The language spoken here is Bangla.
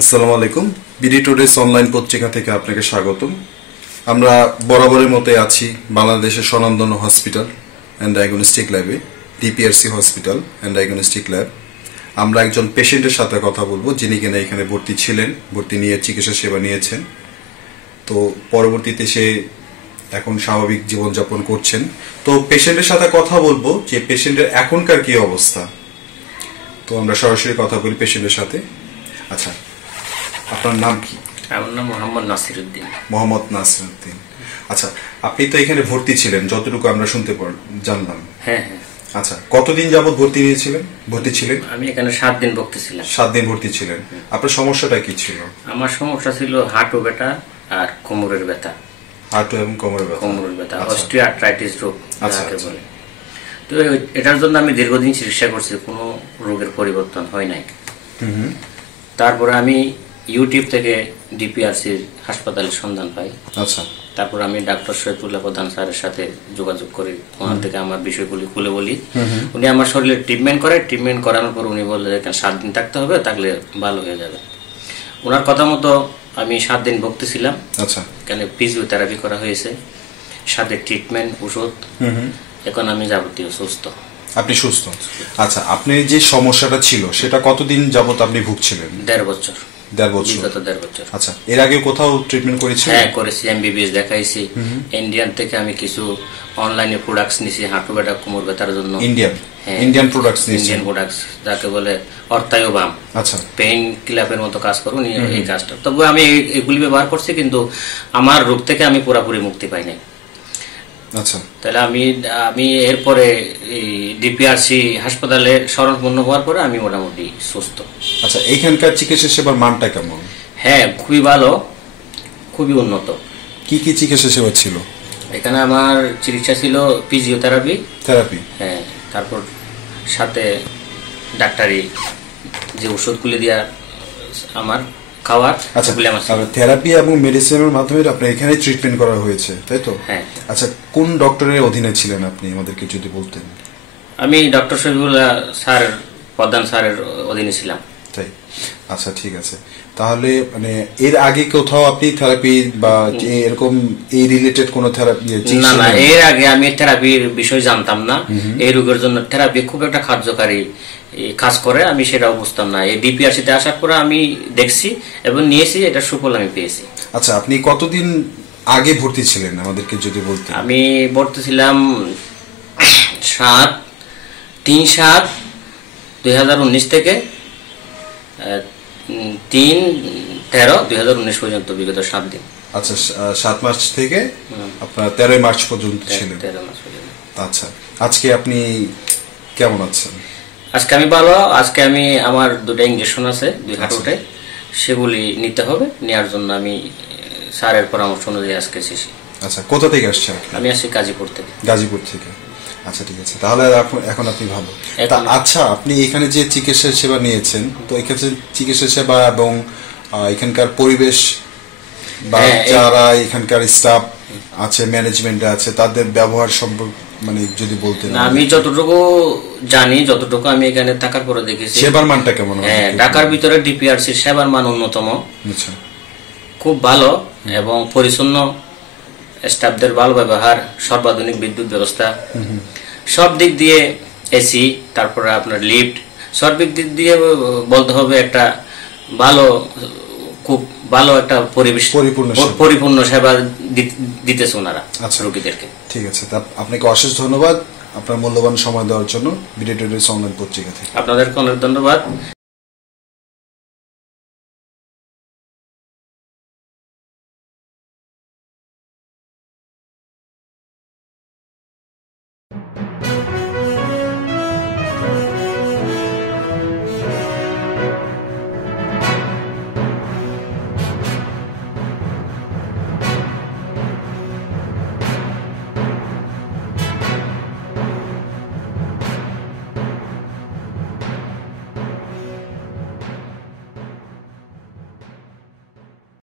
আসসালামু আলাইকুম। বিডি টুডেস অনলাইন পত্রিকা থেকে আপনাকে স্বাগতম। আমরা বরাবরের মতোই আছি বাংলাদেশের স্বনামধন্য হসপিটাল অ্যান্ড ডায়াগনস্টিক ল্যাবে DPRC hospital and diagnostic lab আমরা একজন পেশেন্টের সাথে কথা বলব যিনি কিনা এখানে ভর্তি ছিলেন, ভর্তি নিয়ে চিকিৎসা সেবা নিয়েছেন। তো পরবর্তীতে সে এখন স্বাভাবিক জীবনযাপন করছেন। তো পেশেন্টের সাথে কথা বলব যে পেশেন্টের এখনকার কি অবস্থা। তো আমরা সরাসরি কথা বলি পেশেন্টের সাথে। আচ্ছা আপনার নাম কি? আমার নাম মোহাম্মদ নাসিরুদ্দিন। মোহাম্মদ নাসিরুদ্দিন। আচ্ছা আপনি তো এখানে ভর্তি ছিলেন যতটুকু আমরা শুনতে পার- জানলাম। হ্যাঁ হ্যাঁ। আচ্ছা কতদিন যাবত ভর্তি নিয়েছিলেন? ভর্তি ছিলেন? আমি এখানে সাত দিন বকতেছিলাম সাত দিন ভর্তি ছিলেন। আপনার সমস্যাটা কি ছিল? আমার সমস্যা ছিল হাঁটু ব্যথা আর কোমরের ব্যথা। হাঁটু এবং কোমরের ব্যথা। কোমরের ব্যথা আচ্ছা। অস্ট্রিয়াট্রাইটিস রোগ আচ্ছা, যাকে আচ্ছা। বলে। তো এটার জন্য আমি দীর্ঘদিন চিকিৎসা করছি কোনো রোগের পরিবর্তন হয় নাই। তারপরে আমি ইউটিউব থেকে ডিপিআরসির হাসপাতালের সন্ধান পাই। আচ্ছা। তারপর আমি ডাক্তার শহীদুল্লাহ প্রধান স্যারের সাথে যোগাযোগ করি। ওনার থেকে আমার বিষয়গুলি খুলে বলি। উনি আমার শরীরে ট্রিটমেন্ট করে ট্রিটমেন্ট করানোর পর উনি বললেন সাত দিন থাকতে হবে থাকলে ভালো হয়ে যাবে। ওনার কথা মতো আমি সাত দিন ভুগতেছিলাম আচ্ছা। এখানে ফিজিওথেরাপি করা হয়েছে। সাথে ট্রিটমেন্ট ওষুধ। এখন আমি যাবতীয় সুস্থ। আপনি সুস্থ। আচ্ছা আপনি যে সমস্যাটা ছিল সেটা কতদিন যাবত আপনি ভুগছিলেন? দেড় বছর। দেড় বছর। বিগত দেড় বছর। আচ্ছা এর আগে কোথাও ট্রিটমেন্ট করেছিলেন হ্যাঁ করেছি এমবিবিএস দেখাইছি। ইন্ডিয়ান থেকে আমি কিছু অনলাইনে প্রোডাক্টস নিছি হাঁটু ব্যথা কোমর ব্যথার জন্য। Indian. Indian products Indian products যাকে বলে অর্থায়বাম আচ্ছা। পেইন কিলাপের মতো কাজ করুন এই- এই কাজটা। তবু আমি এগুলি ব্যবহার করছি কিন্তু আমার রোগ থেকে আমি পুরোপুরি মুক্তি পাই নাই। আচ্ছা। তাহলে আমি আমি এরপরে ডিপিআরসি হাসপাতালে শরণপূর্ণ হওয়ার পরে আমি মোটামুটি সুস্থ। আচ্ছা এইখানকার চিকিৎসা সেবার মানটা কেমন? হ্যাঁ খুবই ভালো খুবই উন্নত। কি কি চিকিৎসা সেবা ছিল? এখানে আমার চিকিৎসা ছিল ফিজিওথেরাপি। থেরাপি। হ্যাঁ তারপর সাথে ডাক্তারি যে ওষুধগুলি দেওয়া আমার। খাওয়ার আচ্ছা। থেরাপি এবং মেডিসিনের মাধ্যমে আপনার এখানে ট্রিটমেন্ট করা হয়েছে তাই তো? হ্যাঁ। আচ্ছা কোন ডক্টরের অধীনে ছিলেন আপনি আমাদেরকে যদি বলতেন? আমি ডক্টর শহীদুল্লাহ স্যার প্রধান স্যারের অধীনে ছিলাম। তাই আচ্ছা ঠিক আছে। তাহলে মানে এর আগে কোথাও আপনি থেরাপি বা এরকম এই রিলেটেড কোনো থেরাপি না না এর আগে আমি থেরাপির বিষয় জানতাম না। এই রোগের জন্য থেরাপি খুব একটা কার্যকারী কাজ করে আমি সেটাও বুঝতাম না। এই ডিপিআরসিতে আসার পরে আমি দেখছি এবং নিয়েছি এটা সুফল আমি পেয়েছি। আচ্ছা আপনি কতদিন আগে ভর্তি ছিলেন আমাদেরকে যদি বলতেন? আমি ভর্তি ছিলাম সাত তিন সাত দুই হাজার উনিশ থেকে তিন তেরো দুই পর্যন্ত বিগত সাত দিন। আচ্ছা সাত মার্চ থেকে আপনার তেরোই মার্চ পর্যন্ত ছিলেন। তেরো মাস পর্যন্ত। আচ্ছা আজকে আপনি কেমন আছেন? আজকে আমি ভালো আজকে আমি আমার দুটো ইঞ্জেকশন আছে দুই হাঁটুতে সেগুলি নিতে হবে নেওয়ার জন্য আমি স্যারের পরামর্শ অনুযায়ী আজকে এসেছি। আচ্ছা কোথা থেকে আসছেন আমি আসছি গাজীপুর থেকে। গাজীপুর থেকে। আচ্ছা ঠিক আছে। তাহলে এখন- আপনি ভালো। আচ্ছা আপনি এখানে যে চিকিৎসা সেবা নিয়েছেন তো এখানে চিকিৎসা সেবা এবং এখানকার পরিবেশ বা হ্যাঁ, যারা এখানকার স্টাফ আছে ম্যানেজমেন্টে আছে তাদের ব্যবহার সম্পর্ক মানে যদি বলতেন আমি যতটুকু জানি যতটুকু আমি এখানে থাকার পরে দেখেছি সেবার মানটা কেমন হ্যাঁ ঢাকার ভিতরে ডিপিআরসি সেবার মান অন্যতম। আচ্ছা। খুব ভালো এবং পরিচ্ছন্ন স্টাফদের ভালো ব্যবহার সর্বাধুনিক বিদ্যুৎ ব্যবস্থা। সব দিক দিয়ে এসি তারপরে আপনার লিফট সব দিক দিয়ে বলতে হবে একটা ভালো খুব ভালো একটা পরিবেশ পরিপূর্ণ সেবা। পরিপূর্ণ সেবা দি- দিতেছে ওনারা আচ্ছা। রোগীদেরকে। ঠিক আছে তা আপনাকে অশেষ ধন্যবাদ আপনার মূল্যবান সময় দেওয়ার জন্য। বিডি টুডেস অনলাইন পত্রিকা থেকে। আপনাদেরকে অনেক ধন্যবাদ।